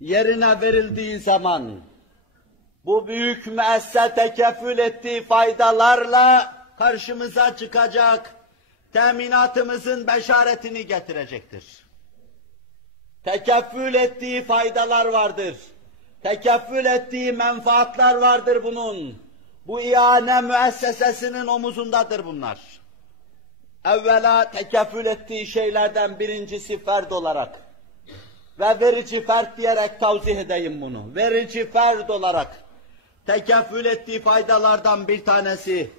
yerine verildiği zaman, bu büyük müessese tekeffül ettiği faydalarla karşımıza çıkacak, teminatımızın beşaretini getirecektir. Tekeffül ettiği faydalar vardır. Tekeffül ettiği menfaatler vardır bunun. Bu ihane müessesesinin omuzundadır bunlar. Evvela tekeffül ettiği şeylerden birincisi ferd olarak ve verici ferd diyerek tavzih edeyim bunu. Verici ferd olarak tekeffül ettiği faydalardan bir tanesi,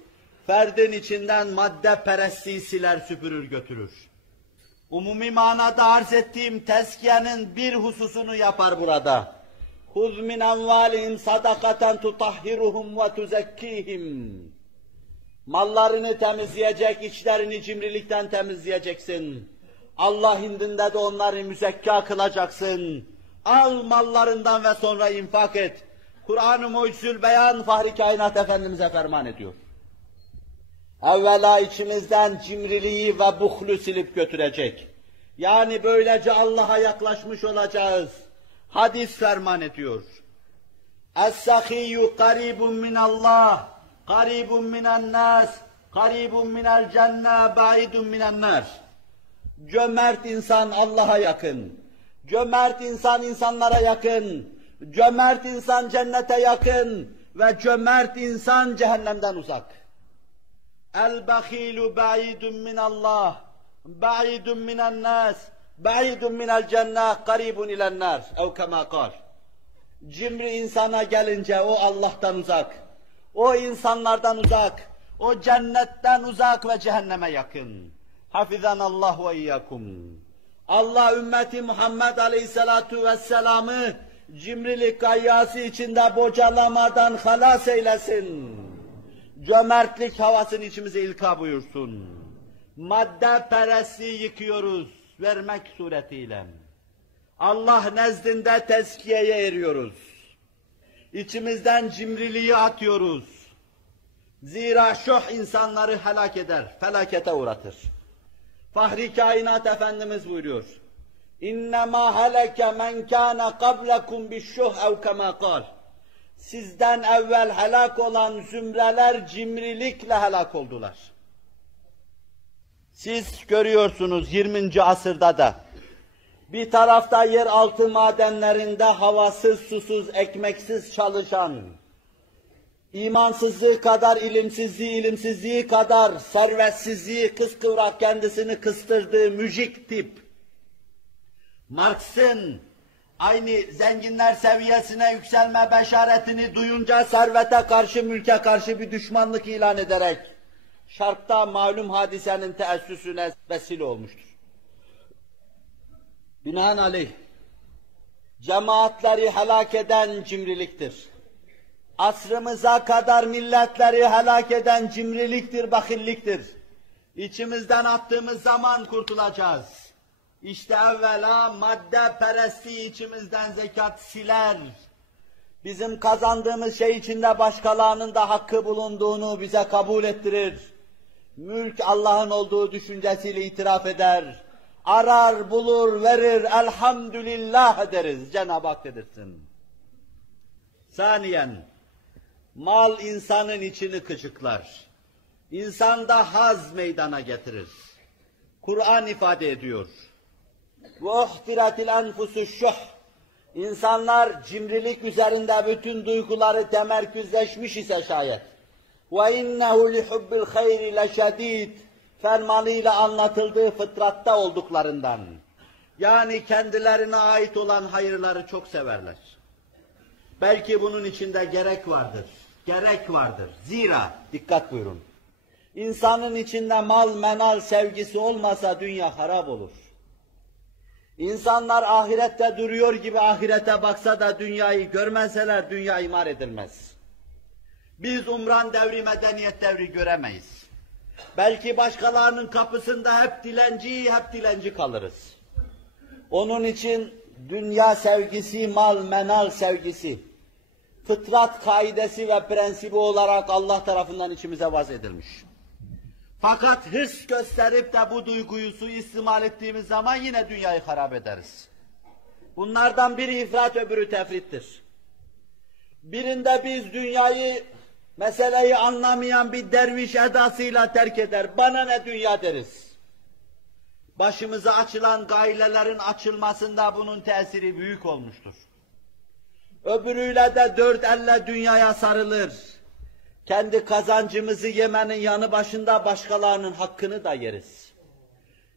ferdin içinden madde perestliği siler süpürür götürür. Umumi manada arz ettiğim tezkiyenin bir hususunu yapar burada. خُذْ مِنْ اَنْوَالِهِمْ صَدَقَةً تُطَهِّرُهُمْ وَتُزَكِّيهِمْ. Mallarını temizleyecek, içlerini cimrilikten temizleyeceksin. Allah indinde de onları müzekka kılacaksın. Al mallarından ve sonra infak et. Kur'an-ı Mucizül Beyan Fahri Kainat Efendimiz'e ferman ediyor. Evvela içimizden cimriliği ve buhlu silip götürecek. Yani böylece Allah'a yaklaşmış olacağız. Hadis ferman ediyor. Es-sakiyyu qaribun minallah, qaribun minennas, qaribun minel cenne, ba'idun minennar. Cömert insan Allah'a yakın. Cömert insan insanlara yakın. Cömert insan cennete yakın ve cömert insan cehennemden uzak. El-bahilu ba'idun minallah, ba'idun minennas, ba'idun minel cennet, qaribun ilennar. Ev kema kal. Cimri insana gelince o Allah'tan uzak, o insanlardan uzak, o cennetten uzak ve cehenneme yakın. Hafizanallahu ve iyyakum. Allah ümmeti Muhammed Aleyhisselatu Vesselam'ı cimrilik gayyası içinde bocalamadan halas eylesin. Cömertlik havasını içimize ilka buyursun. Madde perestliği yıkıyoruz vermek suretiyle. Allah nezdinde tezkiyeye eriyoruz. İçimizden cimriliği atıyoruz. Zira şuh insanları helak eder, felakete uğratır. Fahri Kainat Efendimiz buyuruyor. İnnemâ heleke men kâne qablekum bişşuh ev kemâ kâl. Sizden evvel helak olan zümreler cimrilikle helak oldular. Siz görüyorsunuz 20. asırda da bir tarafta yeraltı madenlerinde havasız, susuz, ekmeksiz çalışan, imansızlığı kadar ilimsizliği, ilimsizliği kadar servetsizliği kıskıvrak kendisini kıstırdığı müjik tip, Marx'ın aynı zenginler seviyesine yükselme beşaretini duyunca servete karşı, mülke karşı bir düşmanlık ilan ederek Şark'ta malum hadisenin teessüsüne vesile olmuştur. Binaenaleyh cemaatleri helak eden cimriliktir. Asrımıza kadar milletleri helak eden cimriliktir, bakilliktir. İçimizden attığımız zaman kurtulacağız. İşte evvela madde perestliği içimizden zekat siler. Bizim kazandığımız şey içinde başkalarının da hakkı bulunduğunu bize kabul ettirir. Mülk Allah'ın olduğu düşüncesiyle itiraf eder. Arar, bulur, verir, elhamdülillah deriz. Cenab-ı Hak dedirsin. Saniyen, mal insanın içini kıcıklar. İnsanda haz meydana getirir. Kur'an ifade ediyor. وَاُحْتِرَتِ الْاَنْفُسُ الشُّحْ. İnsanlar cimrilik üzerinde bütün duyguları temerküzleşmiş ise şayet. وَاِنَّهُ لِحُبِّ الْخَيْرِ لَشَد۪يدٍ fermanıyla anlatıldığı fıtratta olduklarından. Yani kendilerine ait olan hayırları çok severler. Belki bunun içinde gerek vardır. Gerek vardır. Zira, dikkat buyurun. İnsanın içinde mal, menal sevgisi olmasa dünya harap olur. İnsanlar ahirette duruyor gibi ahirete baksa da dünyayı görmeseler dünya imar edilmez. Biz umran devri, medeniyet devri göremeyiz. Belki başkalarının kapısında hep dilenci kalırız. Onun için dünya sevgisi, mal, menal sevgisi, fıtrat kaidesi ve prensibi olarak Allah tarafından içimize vaz edilmiş. Fakat hırs gösterip de bu duyguyu suistimal ettiğimiz zaman yine dünyayı harap ederiz. Bunlardan biri ifrat, öbürü tefrittir. Birinde biz dünyayı, meseleyi anlamayan bir derviş edasıyla terk eder. Bana ne dünya deriz. Başımıza açılan gailelerin açılmasında bunun tesiri büyük olmuştur. Öbürüyle de dört elle dünyaya sarılır. Kendi kazancımızı yemenin yanı başında başkalarının hakkını da yeriz.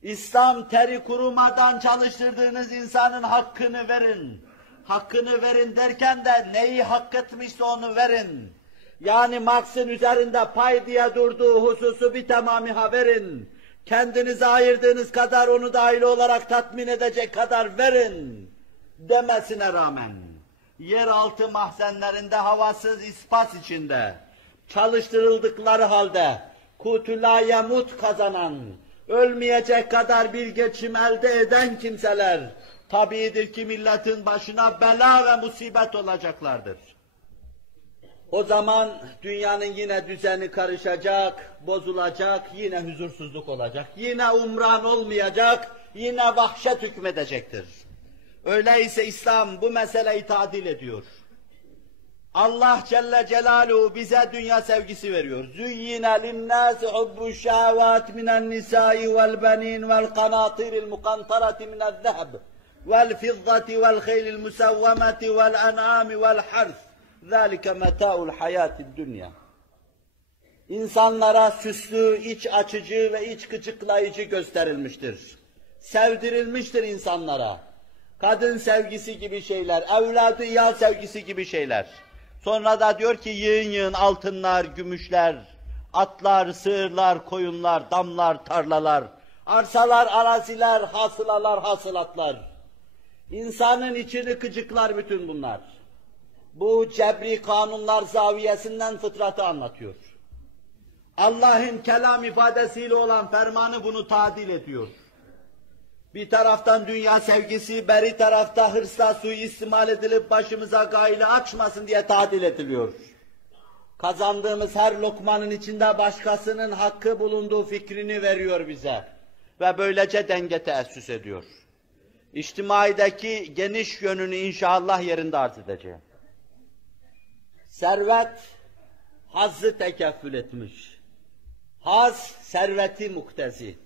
İslam teri kurumadan çalıştırdığınız insanın hakkını verin. Hakkını verin derken de neyi hak etmişse onu verin. Yani Marx'ın üzerinde pay diye durduğu hususu bir tamamıha verin. Kendinize ayırdığınız kadar onu dahil olarak tatmin edecek kadar verin demesine rağmen yeraltı mahzenlerinde havasız ispas içinde çalıştırıldıkları halde kutula yamut kazanan, ölmeyecek kadar bir geçim elde eden kimseler tabiidir ki milletin başına bela ve musibet olacaklardır. O zaman dünyanın yine düzeni karışacak, bozulacak, yine huzursuzluk olacak, yine umran olmayacak, yine vahşet hükmedecektir. Öyleyse İslam bu meseleyi tadil ediyor. Allah Celle Celaluhu bize dünya sevgisi veriyor. Züyyine linnâsi hubbu'ş-şehâvâti minen-nisâi vel-benîn vel-kanâtiril mukantarati minez-zeheb vel-fizzati vel-khaylil musawwamati vel-en'âmi vel-harth. ذَٰلِكَ مَتَاءُ الْحَيَاةِ الدُّنْيَا. İnsanlara süslü, iç açıcı ve iç gıcıklayıcı gösterilmiştir. Sevdirilmiştir insanlara. Kadın sevgisi gibi şeyler, evladı iyal sevgisi gibi şeyler. Sonra da diyor ki yığın yığın altınlar, gümüşler, atlar, sığırlar, koyunlar, damlar, tarlalar, arsalar, araziler, hasılalar, hasılatlar. İnsanın içini gıcıklar bütün bunlar. Bu cebri kanunlar zaviyesinden fıtratı anlatıyor. Allah'ın kelam ifadesiyle olan fermanı bunu tadil ediyor. Bir taraftan dünya sevgisi, beri tarafta hırsla suistimal edilip başımıza gaile açmasın diye tadil ediliyor. Kazandığımız her lokmanın içinde başkasının hakkı bulunduğu fikrini veriyor bize. Ve böylece denge teessüs ediyor. İçtimaideki geniş yönünü inşallah yerinde arz edeceğim. Servet, hazzı tekeffül etmiş. Haz, serveti muktezi.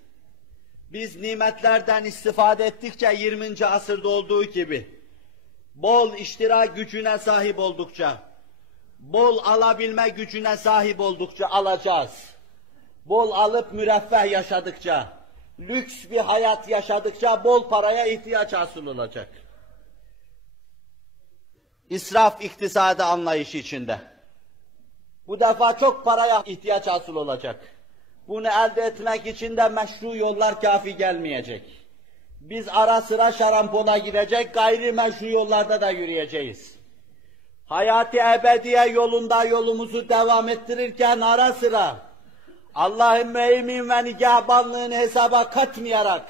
Biz nimetlerden istifade ettikçe 20. asırda olduğu gibi, bol iştirak gücüne sahip oldukça, bol alabilme gücüne sahip oldukça alacağız. Bol alıp müreffeh yaşadıkça, lüks bir hayat yaşadıkça bol paraya ihtiyaç hasıl olacak. İsraf iktisadi anlayışı içinde. Bu defa çok paraya ihtiyaç hasıl olacak. Bunu elde etmek için de meşru yollar kafi gelmeyecek. Biz ara sıra şarampona girecek, gayri meşru yollarda da yürüyeceğiz. Hayat-ı ebediye yolunda yolumuzu devam ettirirken ara sıra Allah'ın mümin ve nigahbanlığını hesaba katmayarak,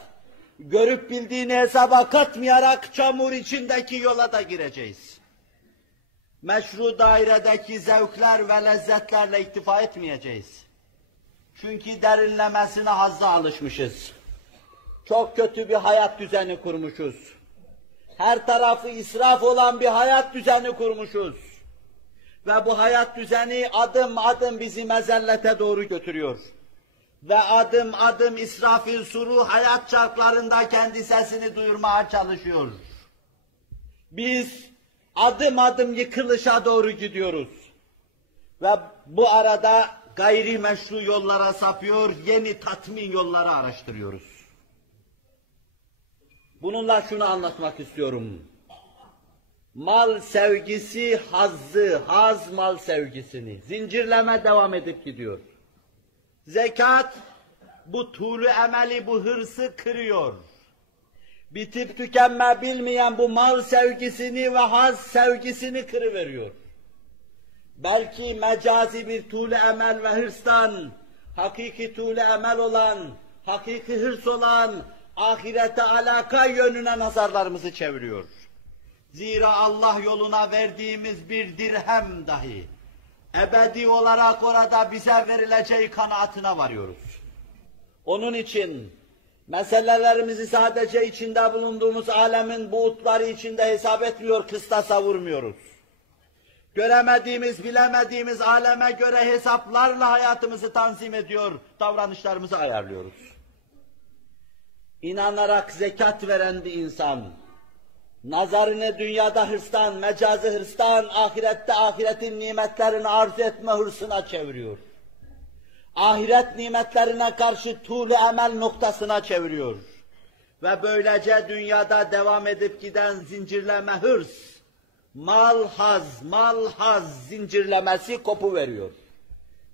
görüp bildiğini hesaba katmayarak çamur içindeki yola da gireceğiz. Meşru dairedeki zevkler ve lezzetlerle iktifa etmeyeceğiz. Çünkü derinlemesine hazza alışmışız. Çok kötü bir hayat düzeni kurmuşuz. Her tarafı israf olan bir hayat düzeni kurmuşuz. Ve bu hayat düzeni adım adım bizi mezellete doğru götürüyor. Ve adım adım israfil suru hayat çarklarında kendi sesini duyurmaya çalışıyor. Biz adım adım yıkılışa doğru gidiyoruz. Ve bu arada gayri meşru yollara sapıyor, yeni tatmin yolları araştırıyoruz. Bununla şunu anlatmak istiyorum. Mal sevgisi hazzı, haz mal sevgisini zincirleme devam edip gidiyor. Zekat bu tuğlu emeli, bu hırsı kırıyor. Bitip tükenme bilmeyen bu mal sevgisini ve haz sevgisini kırıveriyor. Belki mecazi bir tuğlu emel ve hırstan, hakiki tuğlu emel olan, hakiki hırs olan, ahirete alaka yönüne nazarlarımızı çeviriyor. Zira Allah yoluna verdiğimiz bir dirhem dahi, ebedi olarak orada bize verileceği kanaatine varıyoruz. Onun için Meselelerimizi sadece içinde bulunduğumuz alemin buğutları içinde hesap etmiyor, kıstasa vurmuyoruz. Göremediğimiz, bilemediğimiz aleme göre hesaplarla hayatımızı tanzim ediyor, davranışlarımızı ayarlıyoruz. İnanarak zekat veren bir insan, nazarını dünyada hırstan, mecazı hırstan, ahirette ahiretin nimetlerini arzu etme hırsına çeviriyor. Ahiret nimetlerine karşı tuğlu emel noktasına çeviriyor. Ve böylece dünyada devam edip giden zincirleme hırs, mal haz zincirlemesi kopuveriyor.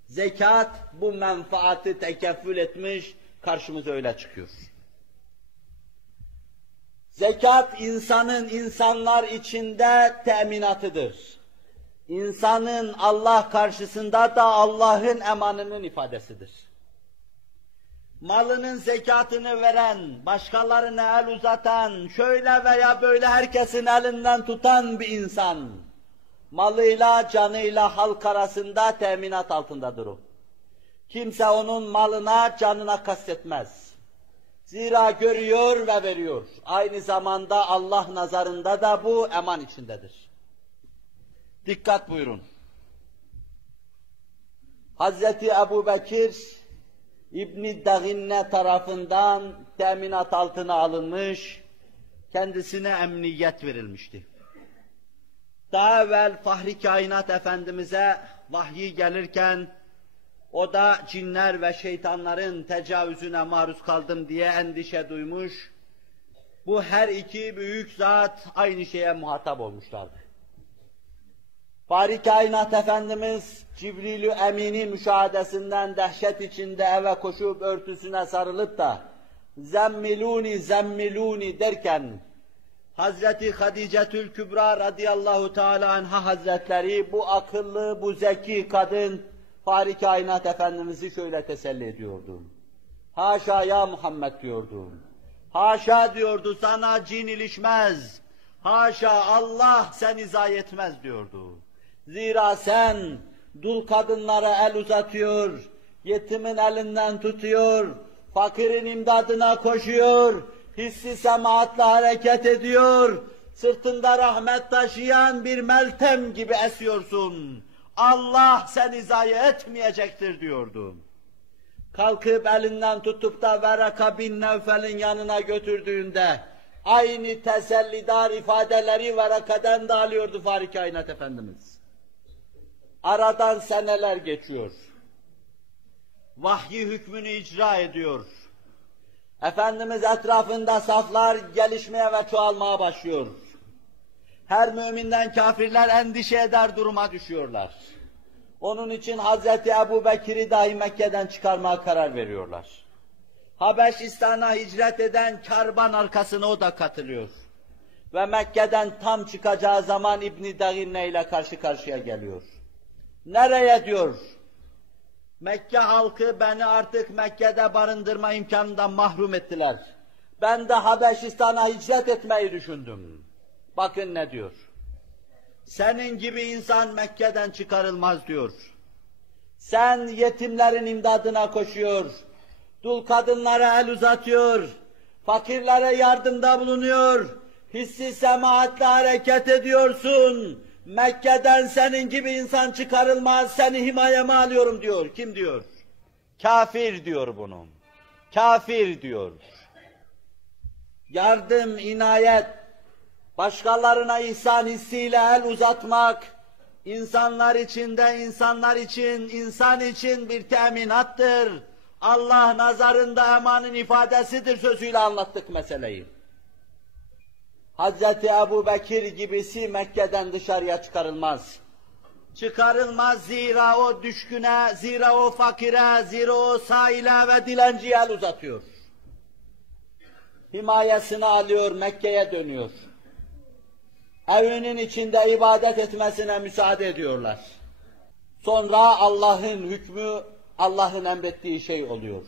Zekat bu menfaati tekeffül etmiş, karşımıza öyle çıkıyor. Zekat insanlar içinde teminatıdır. İnsanın Allah karşısında da Allah'ın emanının ifadesidir. Malının zekatını veren, başkalarına el uzatan, şöyle veya böyle herkesin elinden tutan bir insan, malıyla, canıyla halk arasında teminat altındadır o. Kimse onun malına, canına kastetmez. Zira görüyor ve veriyor. Aynı zamanda Allah nazarında da bu eman içindedir. Dikkat buyurun. Hazreti Ebu Bekir İbn-i Daginne tarafından teminat altına alınmış, kendisine emniyet verilmişti. Daha evvel Fahri Kainat Efendimiz'e vahyi gelirken, o da cinler ve şeytanların tecavüzüne maruz kaldım diye endişe duymuş, bu her iki büyük zat aynı şeye muhatap olmuşlardı. Fahri Kainat Efendimiz, Cibril-i Emin'i müşahadesinden dehşet içinde eve koşup örtüsüne sarılıp da zemmiluni zemmiluni derken, Hazreti Hadicetül Kübra radıyallahu teala anha hazretleri bu akıllı, bu zeki kadın Fahri Kainat Efendimiz'i şöyle teselli ediyordu. Haşa ya Muhammed diyordu. Haşa diyordu, sana cin ilişmez. Haşa Allah seni zayi etmez diyordu. Zira sen dul kadınlara el uzatıyor, yetimin elinden tutuyor, fakirin imdadına koşuyor, hissi semaatla hareket ediyor, sırtında rahmet taşıyan bir meltem gibi esiyorsun. Allah seni zayi etmeyecektir diyordu. Kalkıp elinden tutup da Veraka bin Nevfel'in yanına götürdüğünde aynı tesellidar ifadeleri Veraka'dan da alıyordu Fahri Kainat Efendimiz. Aradan seneler geçiyor. Vahyi hükmünü icra ediyor. Efendimiz etrafında saflar gelişmeye ve çoğalmaya başlıyor. Her müminden kafirler endişe eder duruma düşüyorlar. Onun için Hazreti Ebu Bekir'i dahi Mekke'den çıkarmaya karar veriyorlar. Habeşistan'a hicret eden karvan arkasına o da katılıyor. Ve Mekke'den tam çıkacağı zaman İbn-i Daginne ile karşı karşıya geliyor. Nereye diyor? Mekke halkı beni artık Mekke'de barındırma imkanından mahrum ettiler. Ben de Habeşistan'a hicret etmeyi düşündüm. Bakın ne diyor? Senin gibi insan Mekke'den çıkarılmaz diyor. Sen yetimlerin imdadına koşuyor, dul kadınlara el uzatıyor, fakirlere yardımda bulunuyor, hissi semaatle hareket ediyorsun. Mekke'den senin gibi insan çıkarılmaz, seni himayeme alıyorum diyor. Kim diyor? Kafir diyor bunu. Kafir diyor. Yardım, inayet, başkalarına ihsan hissiyle el uzatmak, insanlar içinde, insanlar için, insan için bir teminattır. Allah nazarında emanın ifadesidir sözüyle anlattık meseleyi. Hazreti Ebu Bekir gibisi Mekke'den dışarıya çıkarılmaz. Çıkarılmaz zira o düşküne, zira o fakire, zira o saile ve dilenciye el uzatıyor. Himayesini alıyor, Mekke'ye dönüyor. Evinin içinde ibadet etmesine müsaade ediyorlar. Sonra Allah'ın hükmü, Allah'ın emrettiği şey oluyor.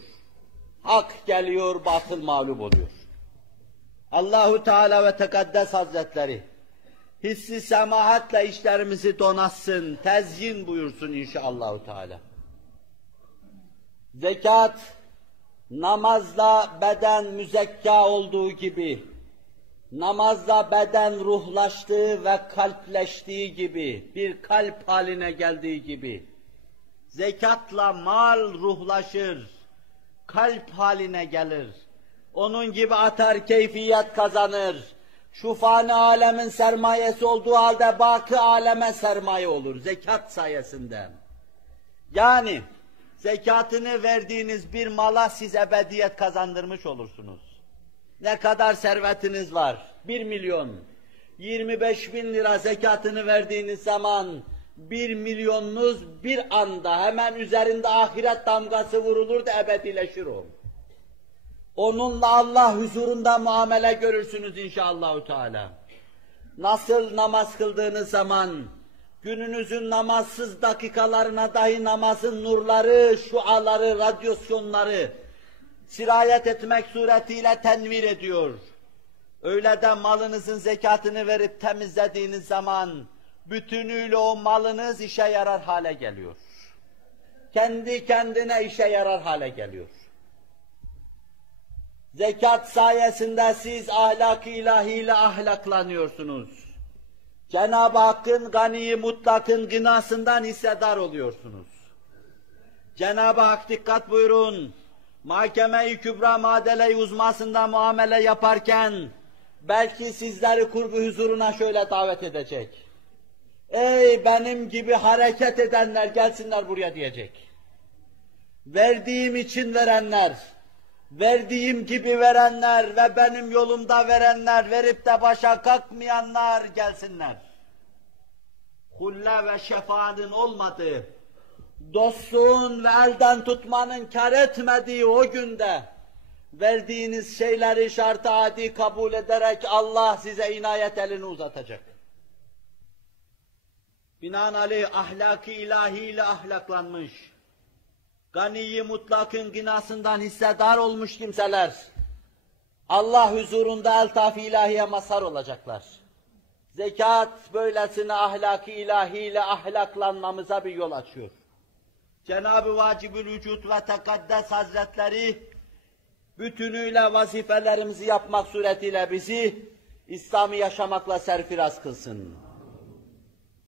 Hak geliyor, batıl mağlup oluyor. Allahu Teala ve Tekaddes Hazretleri hissi semaatle işlerimizi donatsın, tezyin buyursun inşallahü teala. Zekat namazla beden müzekka olduğu gibi, namazla beden ruhlaştığı ve kalpleştiği gibi, bir kalp haline geldiği gibi, zekatla mal ruhlaşır, kalp haline gelir. Onun gibi atar, keyfiyet kazanır. Şu fani alemin sermayesi olduğu halde baki aleme sermaye olur, zekat sayesinde. Yani, zekatını verdiğiniz bir mala siz ebediyet kazandırmış olursunuz. Ne kadar servetiniz var? 1 milyon. 25 bin lira zekatını verdiğiniz zaman 1 milyonunuz bir anda hemen üzerinde ahiret damgası vurulur da ebedileşir o. Onunla Allah huzurunda muamele görürsünüz inşallahü teala. Nasıl namaz kıldığınız zaman, gününüzün namazsız dakikalarına dahi namazın nurları, şuaları, radyasyonları sirayet etmek suretiyle tenvir ediyor. Öyle de malınızın zekatını verip temizlediğiniz zaman, bütünüyle o malınız işe yarar hale geliyor. Kendi kendine işe yarar hale geliyor. Zekat sayesinde siz ahlak-ı ilahiyle ahlaklanıyorsunuz. Cenab-ı Hakk'ın gani-i mutlakın gınasından hissedar oluyorsunuz. Cenab-ı Hak dikkat buyurun, Mahkeme-i Kübra Madele-i Uzması'nda muamele yaparken, belki sizleri kurbu huzuruna şöyle davet edecek. Ey benim gibi hareket edenler gelsinler buraya diyecek. Verdiğim için verenler, verdiğim gibi verenler ve benim yolumda verenler, verip de başa kalkmayanlar gelsinler. Hulle ve şefaatın olmadığı, dostluğun ve elden tutmanın kar etmediği o günde, verdiğiniz şeyleri şart-ı adi kabul ederek Allah size inayet elini uzatacak. Binaenaleyh ahlak-ı ilahiyle ahlaklanmış, gani-i mutlakın gınasından hissedar olmuş kimseler, Allah huzurunda eltaf-ı ilahiye mazhar olacaklar. Zekat böylesine ahlak-ı ilahiyle ahlaklanmamıza bir yol açıyor. Cenab-ı Vacib-ül Vücud ve Tekaddes Hazretleri, bütünüyle vazifelerimizi yapmak suretiyle bizi İslam'ı yaşamakla serfiraz kılsın.